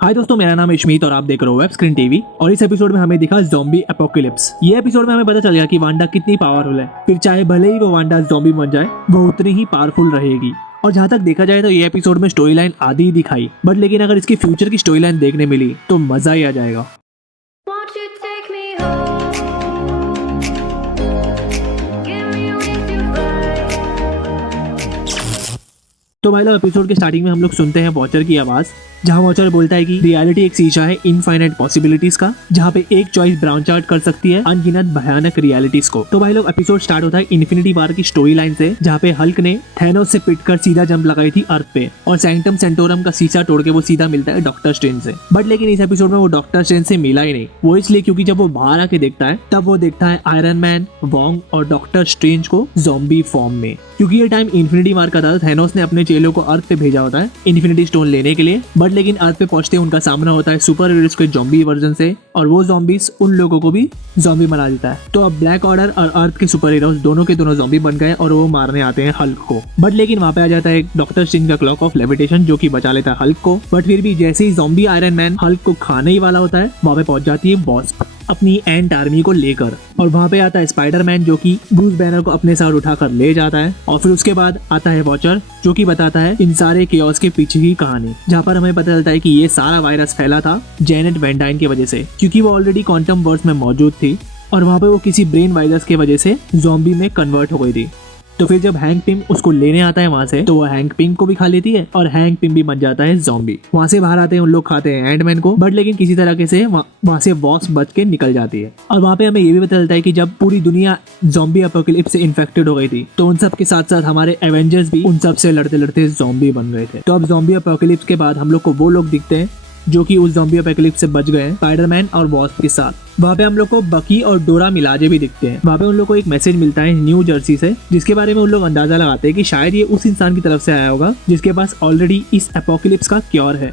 हाय दोस्तों, मेरा नाम है इशमीत और आप देख रहे हो वेब स्क्रीन टीवी। और इस एपिसोड में हमें दिखा ज़ॉम्बी एपोकलिप्स। ये एपिसोड में हमें पता चल गया कि वांडा कितनी पावरफुल है। फिर चाहे भले ही वो वांडा ज़ॉम्बी बन जाए, वो उतनी ही पावरफुल रहेगी। और जहाँ तक देखा जाए तो ये एपिसोड में स्टोरी लाइन आधी ही दिखाई, बट लेकिन अगर इसकी फ्यूचर की स्टोरी लाइन देखने मिली तो मजा ही आ जाएगा। Won't you take me home? Give me with your flight. तो भाई लोग, एपिसोड के स्टार्टिंग में हम लोग सुनते हैं वॉचर की आवाज, जहाँ वॉचर बोलता है कि रियलिटी एक शीशा है इनफाइनाइट पॉसिबिलिटीज का, जहाँ पे एक चॉइस ब्रांच आउट कर सकती है अनगिनत भयानक रियलिटीज को। तो भाई लोग, एपिसोड स्टार्ट होता है इन्फिनिटी वार की स्टोरी लाइन से, जहाँ पे हल्क ने थैनोस से पिटकर सीधा जंप लगाई थी अर्थ पे, और सैंक्टम सेंटोरम का शीशा तोड़ के वो सीधा मिलता है डॉक्टर स्ट्रेंज से। बट लेकिन इस एपिसोड में वो डॉक्टर स्ट्रेंज से मिला ही नहीं। वो इसलिए क्योंकि जब वो बाहर आके देखता है तब वो देखता है आयरन मैन, वोंग और डॉक्टर स्ट्रेंज को ज़ॉम्बी फॉर्म में। क्योंकि ये टाइम इन्फिनिटी वार का था, थैनोस ने अपने चेलों को अर्थ पे भेजा होता है इन्फिनिटी स्टोन लेने के लिए। बट लेकिन अर्थ पे पहुंचते उनका सामना होता है सुपर हीरोज के ज़ॉम्बी वर्जन से, और वो ज़ॉम्बीज उन लोगों को भी ज़ॉम्बी बना देता है। तो अब ब्लैक ऑर्डर और अर्थ के सुपर हीरोज दोनों के दोनों ज़ॉम्बी बन गए और वो मारने आते हैं हल्क को। बट लेकिन वहाँ पे आ जाता है डॉक्टर स्ट्रेंज का क्लॉक ऑफ लेविटेशन, जो कि बचा लेता है हल्क को। बट फिर भी जैसे ही ज़ॉम्बी आयरन मैन हल्क को खाने ही वाला होता है, वहाँ पे पहुंच जाती है वॉस्प अपनी एंट आर्मी को लेकर, और वहाँ पे आता है स्पाइडरमैन, जो कि ब्रूस बैनर को अपने साथ उठाकर ले जाता है। और फिर उसके बाद आता है वॉचर, जो कि बताता है इन सारे केओस के पीछे की कहानी, जहाँ पर हमें पता चलता है कि ये सारा वायरस फैला था जेनेट वैन डाइन की वजह से, क्योंकि वो ऑलरेडी क्वांटम वर्ल्ड में मौजूद थी और वहाँ पे वो किसी ब्रेन वायरस की वजह से ज़ॉम्बी में कन्वर्ट हो गई थी। तो फिर जब हैंक पिम उसको लेने आता है वहाँ से, तो वो हैंक पिम को भी खा लेती है और हैंक पिम भी बन जाता है ज़ॉम्बी। वहाँ से बाहर आते हैं उन लोग, खाते हैं एंटमैन को। बट लेकिन किसी तरह से वहाँ से वॉस्प बच के निकल जाती है। और वहाँ पे हमें ये भी पता चलता है कि जब पूरी दुनिया ज़ॉम्बी एपोकलिप्स से इन्फेक्टेड हो गई थी, तो उन सब के साथ साथ हमारे एवेंजर्स भी उन सब से लड़ते लड़ते ज़ॉम्बी बन गए थे। तो अब ज़ॉम्बी एपोकलिप्स के बाद हम लोग को वो लोग दिखते हैं जो कि उस ज़ॉम्बी एपोकलिप्स से बच गए हैं, स्पाइडरमैन और वॉस्प के साथ। वहाँ पे हम लोग को बकी और डोरा मिलाजे भी दिखते हैं। वहाँ पे उन लोग को एक मैसेज मिलता है न्यू जर्सी से, जिसके बारे में उन लोग अंदाजा लगाते हैं कि शायद ये उस इंसान की तरफ से आया होगा जिसके पास ऑलरेडी इस एपोकलिप्स का क्योर है।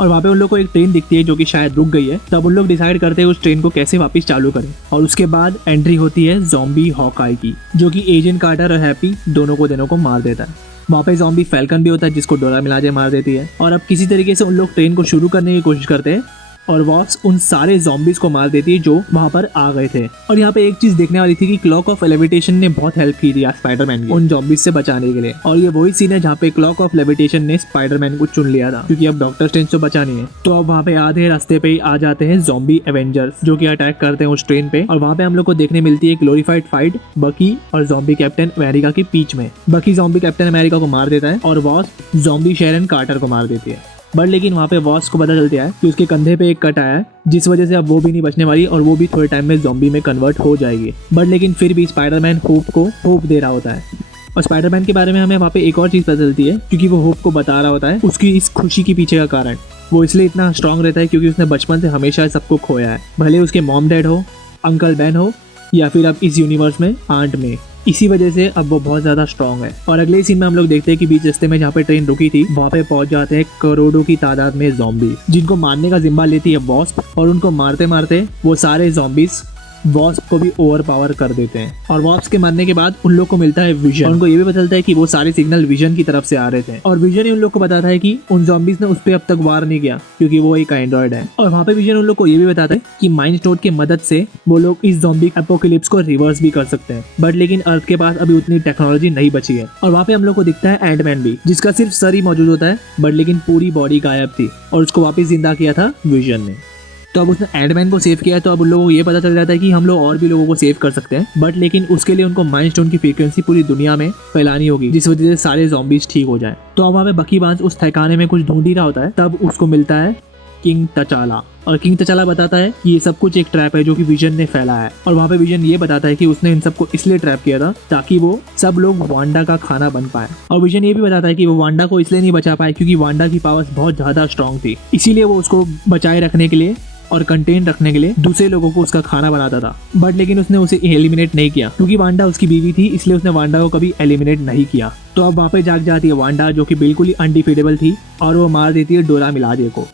और वहाँ पे उन लोग को एक ट्रेन दिखती है जो कि शायद रुक गई है। तब उन लोग डिसाइड करते हैं उस ट्रेन को कैसे वापस चालू करें। और उसके बाद एंट्री होती है ज़ॉम्बी हॉकाई की, जो कि एजेंट कार्टर और हैप्पी दोनों को मार देता है। वहाँ पे ज़ॉम्बी फैल्कन भी होता है, जिसको डोरा मिलाजे मार देती है। और अब किसी तरीके से उन लोग ट्रेन को शुरू करने की कोशिश करते हैं और वॉस्प उन सारे ज़ॉम्बीज को मार देती है जो वहाँ पर आ गए थे। और यहाँ पे एक चीज देखने वाली थी कि क्लॉक ऑफ लेविटेशन ने बहुत हेल्प की थी स्पाइडरमैन की उन ज़ॉम्बीज से बचाने के लिए। और ये वही सीन है जहाँ पे क्लॉक ऑफ लेविटेशन ने स्पाइडरमैन को चुन लिया था, क्योंकि अब डॉक्टर स्ट्रेंज को बचानी है। तो अब वहाँ पे आधे रास्ते पे ही आ जाते हैं ज़ॉम्बी एवेंजर्स, जो कि अटैक करते हैं उस ट्रेन पे। और वहाँ पे हम लोग को देखने मिलती है ग्लोरीफाइड फाइट बकी और ज़ॉम्बी कैप्टन अमेरिका के बीच में। बकी ज़ॉम्बी कैप्टन अमेरिका को मार देता है और वॉस्प ज़ॉम्बी शेरन कार्टर को मार देती है। बट लेकिन वहाँ पे वॉस्प को पता चलता है कि उसके कंधे पे एक कट आया है, जिस वजह से अब वो भी नहीं बचने वाली और वो भी थोड़े टाइम में ज़ॉम्बी में कन्वर्ट हो जाएगी। बट लेकिन फिर भी स्पाइडरमैन होप को होप दे रहा होता है। और स्पाइडरमैन के बारे में हमें वहाँ पे एक और चीज़ पता चलती है, क्योंकि वो होप को बता रहा होता है उसकी इस खुशी के पीछे का कारण। वो इसलिए इतना स्ट्रांग रहता है क्योंकि उसने बचपन से हमेशा सबको खोया है, भले उसके मॉम डैड हो, अंकल बैन हो, या फिर अब इस यूनिवर्स में आंट में। इसी वजह से अब वो बहुत ज्यादा स्ट्रांग है। और अगले सीन में हम लोग देखते हैं कि बीच रास्ते में जहाँ पे ट्रेन रुकी थी, वहाँ पे पहुंच जाते हैं करोड़ों की तादाद में ज़ॉम्बी, जिनको मारने का जिम्मा लेती है वॉस्प। और उनको मारते मारते वो सारे ज़ॉम्बीज वॉस्प को भी ओवर पावर कर देते हैं। और वॉस्प के मरने के बाद उन लोग को मिलता है विजन। उनको ये भी पता चलता है कि वो सारे सिग्नल विजन की तरफ से आ रहे थे, और विजन ही उन लोग को बताता है कि उन ज़ॉम्बीज ने उस पर अब तक वार नहीं किया क्योंकि वो एक एंड्रॉइड है। और वहाँ पे विजन उन लोग को ये भी बताता है कि माइंड स्टोन की मदद से वो लोग इस ज़ॉम्बी एपोकलिप्स को रिवर्स भी कर सकते हैं। बट लेकिन अर्थ के पास अभी उतनी टेक्नोलॉजी नहीं बची है। और वहाँ पे हम लोग को दिखता है एंटमैन भी, जिसका सिर्फ सर ही मौजूद होता है, बट लेकिन पूरी बॉडी गायब थी और उसको वापस जिंदा किया था विजन ने। तो अब उसने एंटमैन को सेव किया है, तो अब उन लोगों को ये पता चल जाता है कि हम लोग और भी लोगों को सेव कर सकते हैं। बट लेकिन उसके लिए उनको माइंड स्टोन की फ्रीक्वेंसी पूरी दुनिया में फैलानी होगी, जिस वजह से सारे ज़ॉम्बीज ठीक हो जाए। तो अब वहाँ पे बकी बांस उस ठिकाने में कुछ ढूंढ ही रहा होता है, तब उसको मिलता है किंग तचाला। और किंग तचाला बताता है कि ये सब कुछ एक ट्रैप है जो कि विजन ने फैला है। और वहाँ पे विजन ये बताता है कि उसने इन सबको इसलिए ट्रैप किया था ताकि वो सब लोग वांडा का खाना बन पाए। और विजन ये भी बताता है कि वो वांडा को इसलिए नहीं बचा पाए क्योंकि वांडा की पावर्स बहुत ज्यादा स्ट्रांग थी, इसीलिए वो उसको बचाए रखने के लिए और कंटेन रखने के लिए दूसरे लोगों को उसका खाना बनाता था। बट लेकिन उसने उसे एलिमिनेट नहीं किया, क्योंकि वांडा उसकी बीवी थी, इसलिए उसने वांडा को कभी एलिमिनेट नहीं किया। तो अब वहाँ पे जाग जाती है वांडा, जो कि बिल्कुल ही अनडिफीटेबल थी, और वो मार देती है डोरा मिलाजे को।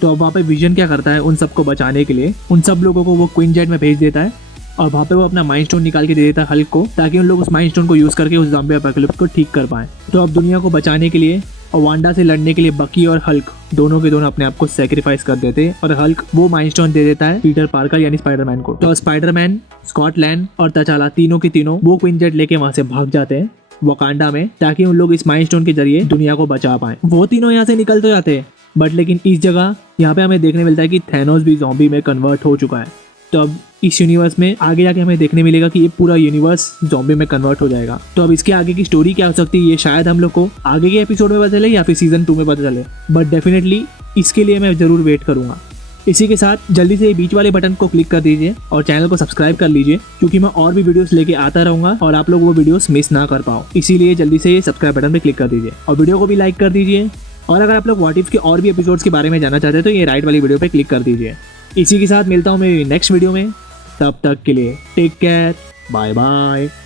तो अब वहाँ पे विजन क्या करता है, उन सबको बचाने के लिए उन सब लोगों को वो क्वीन जेट में भेज देता है। और वहाँ पे वो अपना माइंड स्टोन निकाल के दे देता है हल्क को, ताकि उन लोग उस माइंड स्टोन को यूज करके उस ज़ॉम्बी एपोकलिप्स को ठीक कर पाए। तो अब दुनिया को बचाने के लिए और वांडा से लड़ने के लिए बकी और हल्क दोनों के दोनों अपने आप को सेक्रीफाइस कर देते और हल्क वो माइलस्टोन दे देता है पीटर पार्कर यानी स्पाइडरमैन को। तो स्पाइडरमैन, स्कॉटलैंड और तचाला तीनों के तीनों वो क्वीन जेट लेके वहां से भाग जाते हैं वकांडा में, ताकि उन लोग इस माइलस्टोन के जरिए दुनिया को बचा पाए। वो तीनों यहाँ से निकल तो जाते हैं, बट लेकिन इस जगह यहाँ पे हमें देखने मिलता है कि थैनोस भी ज़ॉम्बी में कन्वर्ट हो चुका है। तो अब इस यूनिवर्स में आगे जाके हमें देखने मिलेगा कि ये पूरा यूनिवर्स ज़ॉम्बी में कन्वर्ट हो जाएगा। तो अब इसके आगे की स्टोरी क्या हो सकती है ये शायद हम लोग को आगे के एपिसोड में पता चले या फिर सीजन 2 में पता चले, बट डेफिनेटली इसके लिए मैं ज़रूर वेट करूँगा। इसी के साथ जल्दी से बीच वाले बटन को क्लिक कर दीजिए और चैनल को सब्सक्राइब कर लीजिए, क्योंकि मैं और भी वीडियोस लेके आता रहूंगा और आप लोग वो वीडियोस मिस ना कर पाओ। इसीलिए जल्दी से ये सब्सक्राइब बटन पे क्लिक कर दीजिए और वीडियो को भी लाइक कर दीजिए। और अगर आप लोग व्हाट इफ के और भी एपिसोड्स के बारे में जानना चाहते हैं तो ये राइट वाली वीडियो पे क्लिक कर दीजिए। इसी के साथ मिलता हूँ मेरी नेक्स्ट वीडियो में, तब तक के लिए टेक केयर, बाय बाय।